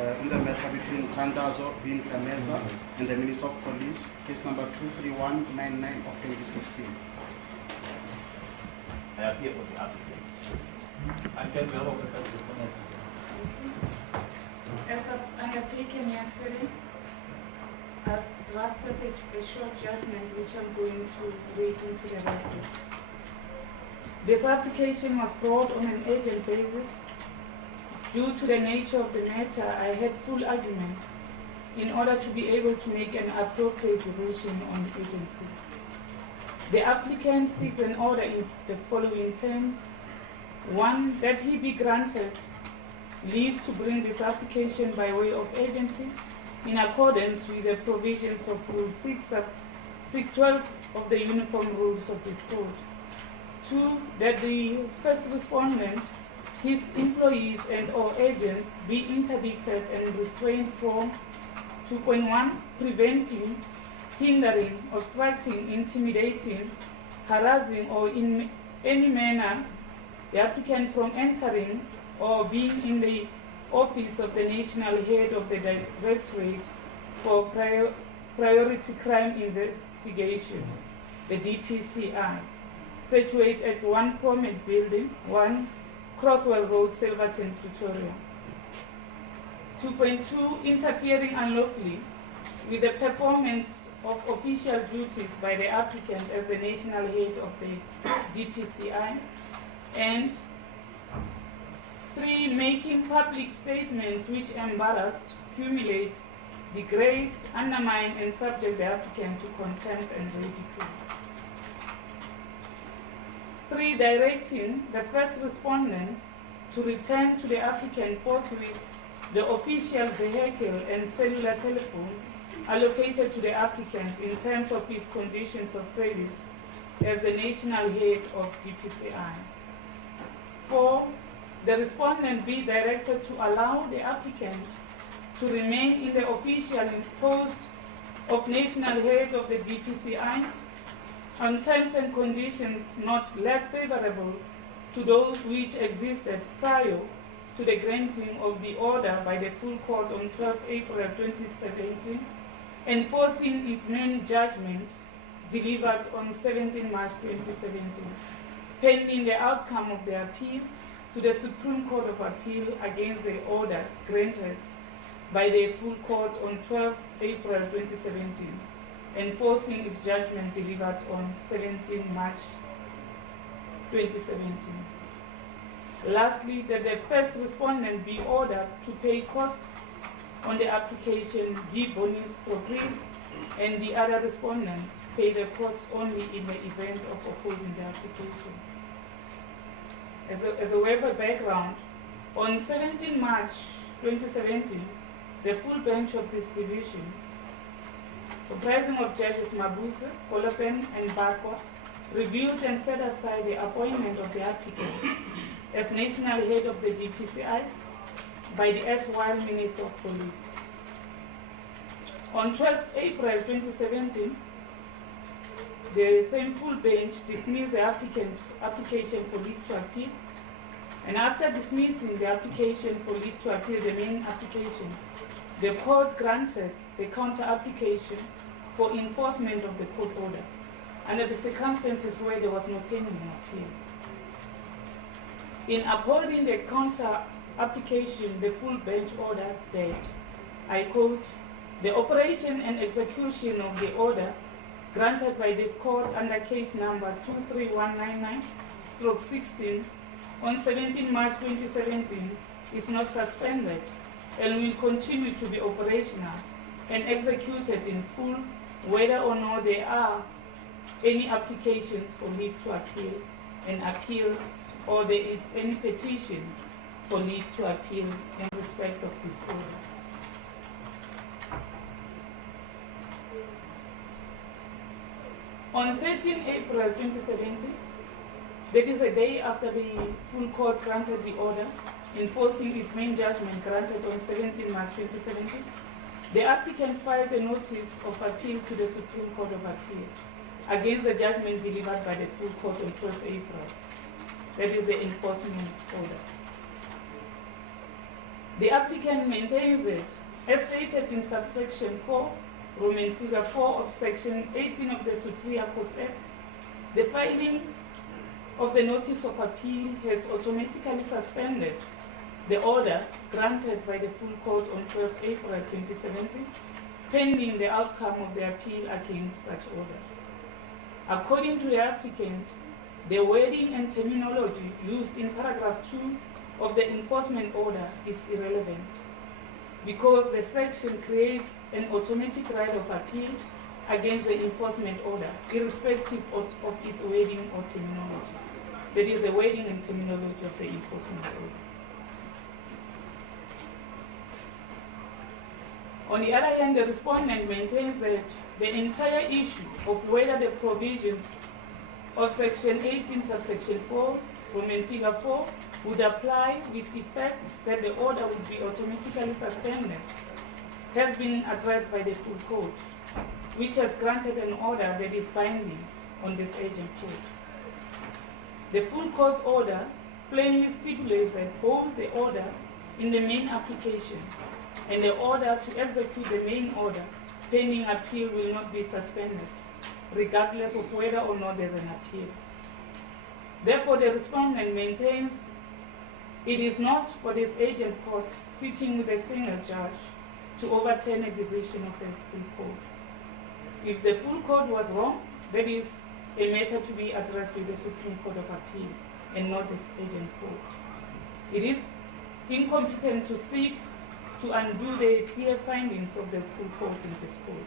in the matter between Berning Ntlemeza and the Minister of Police, case number 23199 of 2016. I appear for the applicant. I can be over the respondent. As I've undertaken yesterday, I've drafted a short judgment which I'm going to read into the record. This application was brought on an urgent basis. Due to the nature of the matter, I had full argument in order to be able to make an appropriate decision on the agency. The applicant seeks an order in the following terms. One, that he be granted leave to bring this application by way of agency in accordance with the provisions of Rule 612 of the Uniform Rules of this Code. Two, that the first respondent, his employees and or agents be interdicted and restrained from 2.1, preventing, hindering, obstructing, intimidating, harassing, or in any manner the applicant from entering or being in the office of the national head of the Directorate for Priority Crime Investigation, the DPCI, situated at 1 Promet Building, 1 Crosswell Road, Silverton, Pretoria. 2.2, interfering unlawfully with the performance of official duties by the applicant as the national head of the DPCI. And 3, making public statements which embarrass, humiliate, degrade, undermine, and subject the applicant to contempt and ridicule. 3, directing the first respondent to return to the applicant forthwith the official vehicle and cellular telephone allocated to the applicant in terms of his conditions of service as the national head of DPCI. 4, the respondent be directed to allow the applicant to remain in the official post of national head of the DPCI on terms and conditions not less favorable to those which existed prior to the granting of the order by the full court on 12 April 2017, enforcing its main judgment delivered on 17 March 2017, pending the outcome of the appeal to the Supreme Court of Appeal against the order granted by the full court on 12 April 2017, enforcing its judgment delivered on 17 March 2017. Lastly, that the first respondent be ordered to pay costs on the application de bonis pro pris, and the other respondents pay the costs only in the event of opposing the application. As a waiver background, on 17 March 2017, the full bench of this division, comprising of Judges Mabuse, Olopen, and Bakwa, reviewed and set aside the appointment of the applicant as national head of the DPCI by the erstwhile Minister of Police. On 12 April 2017, the same full bench dismissed the applicant's application for leave to appeal, and after dismissing the application for leave to appeal, the main application, the court granted the counter-application for enforcement of the court order under the circumstances where there was no pending appeal. In upholding the counter-application, the full bench order that, I quote, the operation and execution of the order granted by this court under case number 23199/16 on 17 March 2017 is not suspended and will continue to be operational and executed in full, whether or not there are any applications for leave to appeal and appeals, or there is any petition for leave to appeal in respect of this order. On 13 April 2017, that is a day after the full court granted the order, enforcing its main judgment granted on 17 March 2017, the applicant filed a notice of appeal to the Supreme Court of Appeal against the judgment delivered by the full court on 12 April. That is the enforcement order. The applicant maintains that, as stated in subsection 4, Roman figure 4 of section 18 of the Superior Court Act, the filing of the notice of appeal has automatically suspended the order granted by the full court on 12 April 2017, pending the outcome of the appeal against such order. According to the applicant, the wording and terminology used in paragraph 2 of the enforcement order is irrelevant because the section creates an automatic right of appeal against the enforcement order, irrespective of its wording or terminology. That is the wording and terminology of the enforcement order. On the other hand, the respondent maintains that the entire issue of whether the provisions of section 18 subsection 4, Roman figure 4, would apply with effect that the order would be automatically suspended has been addressed by the full court, which has granted an order that is binding on this agent court. The full court's order plainly stipulates that both the order in the main application and the order to execute the main order pending appeal will not be suspended, regardless of whether or not there's an appeal. Therefore, the respondent maintains it is not for this agent court sitting with a single judge to overturn a decision of the full court. If the full court was wrong, that is a matter to be addressed with the Supreme Court of Appeal and not this agent court. It is incompetent to seek to undo the clear findings of the full court in this court.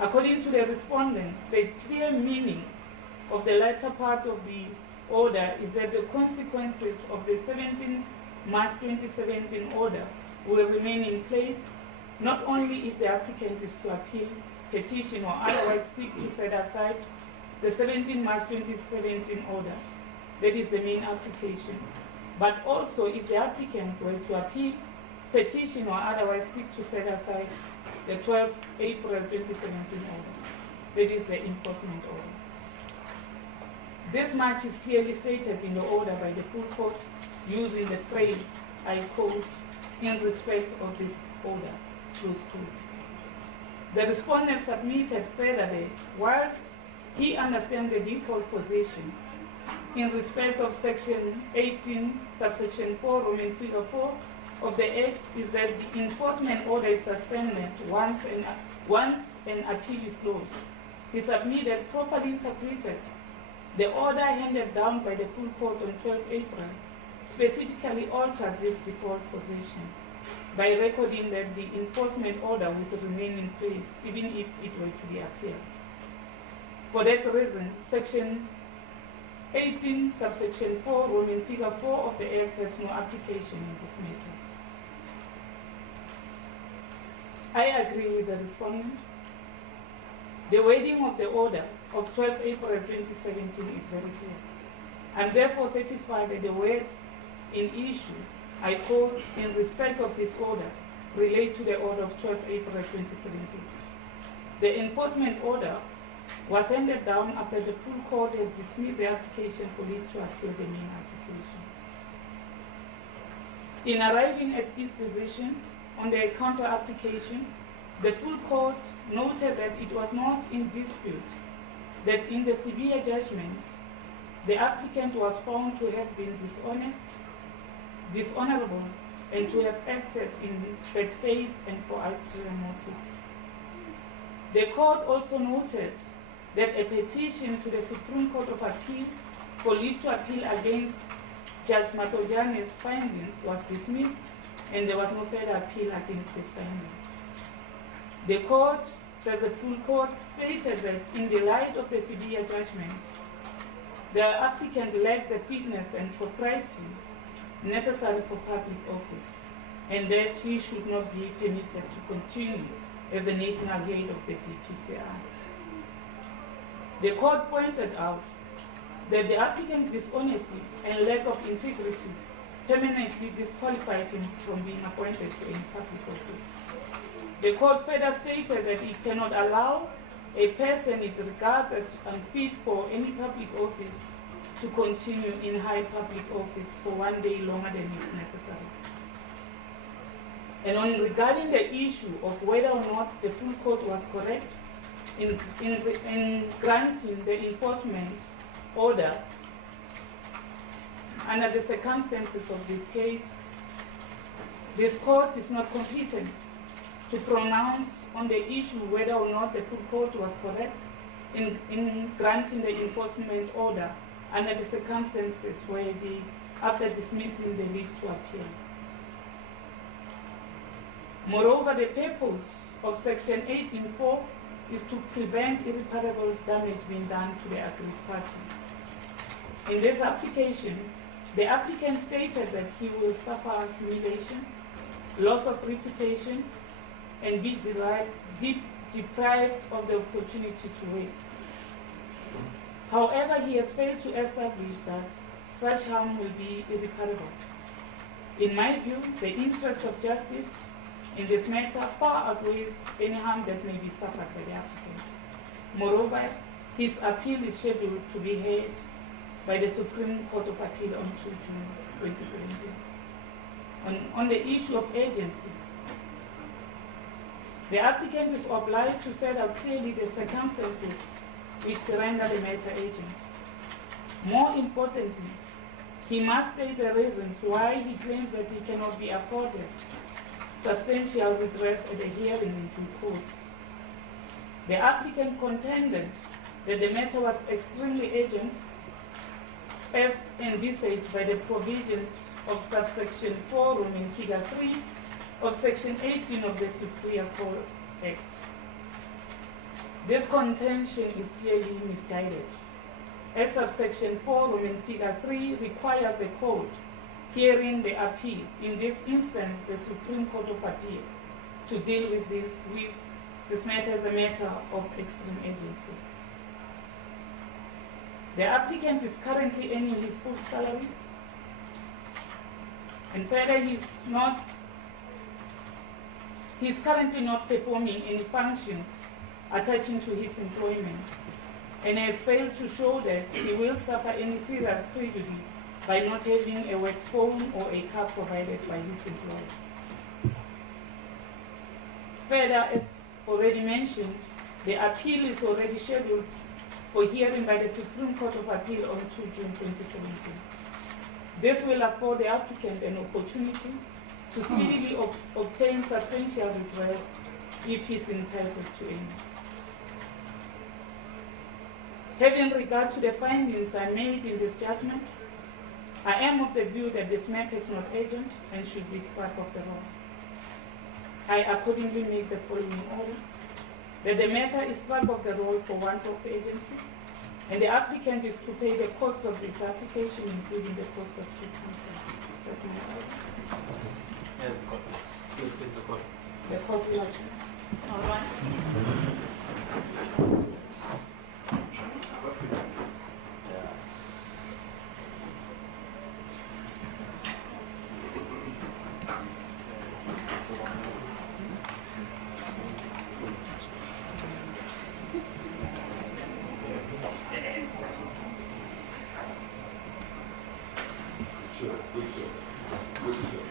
According to the respondent, the clear meaning of the latter part of the order is that the consequences of the 17 March 2017 order will remain in place not only if the applicant is to appeal, petition, or otherwise seek to set aside the 17 March 2017 order, that is the main application, but also if the applicant were to appeal, petition, or otherwise seek to set aside the 12 April 2017 order, that is the enforcement order. This much is clearly stated in the order by the full court using the phrase, I quote, in respect of this order, close quote. The respondent submitted further that whilst he understands the default position in respect of section 18, subsection 4, Roman figure 4 of the Act is that the enforcement order is suspended once an appeal is lodged. He submitted properly interpreted the order handed down by the full court on 12 April specifically altered this default position by recording that the enforcement order would remain in place even if it were to be appealed. For that reason, section 18, subsection 4, Roman figure 4 of the Act has no application in this matter. I agree with the respondent. The wording of the order of 12 April 2017 is very clear. I'm therefore satisfied that the words in issue, I quote, in respect of this order, relate to the order of 12 April 2017. The enforcement order was handed down after the full court had dismissed the application for leave to appeal the main application. In arriving at its decision on the counter application, the full court noted that it was not in dispute that in the severe judgment, the applicant was found to have been dishonest, dishonorable, and to have acted in bad faith and for ulterior motives. The court also noted that a petition to the Supreme Court of Appeal for leave to appeal against Judge Matojane's findings was dismissed and there was no further appeal against his findings. The court, as the full court, stated that in the light of the severe judgment, the applicant lacked the fitness and propriety necessary for public office and that he should not be permitted to continue as the national head of the DPCI. The court pointed out that the applicant's dishonesty and lack of integrity permanently disqualified him from being appointed to any public office. The court further stated that it cannot allow a person it regards as unfit for any public office to continue in high public office for one day longer than is necessary. And on regarding the issue of whether or not the full court was correct in granting the enforcement order, under the circumstances of this case, this court is not competent to pronounce on the issue whether or not the full court was correct in granting the enforcement order under the circumstances where after dismissing the leave to appeal. Moreover, the purpose of Section 18.4 is to prevent irreparable damage being done to the aggrieved party. In this application, the applicant stated that he will suffer humiliation, loss of reputation, and be deprived of the opportunity to work. However, he has failed to establish that such harm will be irreparable. In my view, the interest of justice in this matter far outweighs any harm that may be suffered by the applicant. Moreover, his appeal is scheduled to be heard by the Supreme Court of Appeal on 2 June 2017. On the issue of agency, the applicant is obliged to set out clearly the circumstances which render the matter agent. More importantly, he must state the reasons why he claims that he cannot be afforded substantial redress at the hearing in due course. The applicant contended that the matter was extremely urgent as envisaged by the provisions of subsection 4, Roman figure 3 of section 18 of the Superior Court Act. This contention is clearly misguided, as subsection 4, Roman figure 3 requires the court hearing the appeal, in this instance the Supreme Court of Appeal, to deal with this matter as a matter of extreme urgency. The applicant is currently earning his full salary, and further he's currently not performing any functions attaching to his employment, and has failed to show that he will suffer any serious prejudice by not having a work phone or a car provided by his employer. Further, as already mentioned, the appeal is already scheduled for hearing by the Supreme Court of Appeal on 2 June 2017. This will afford the applicant an opportunity to speedily obtain substantial redress if he is entitled to any. Having regard to the findings I made in this judgment, I am of the view that this matter is not urgent and should be struck off the roll. I accordingly make the following order: that the matter is struck off the roll for want of urgency, and the applicant is to pay the cost of this application, including the cost of 2 counsels. That's my order. Yes, the court. Please, the court. The court will adjourn. All right. Good show. Good show.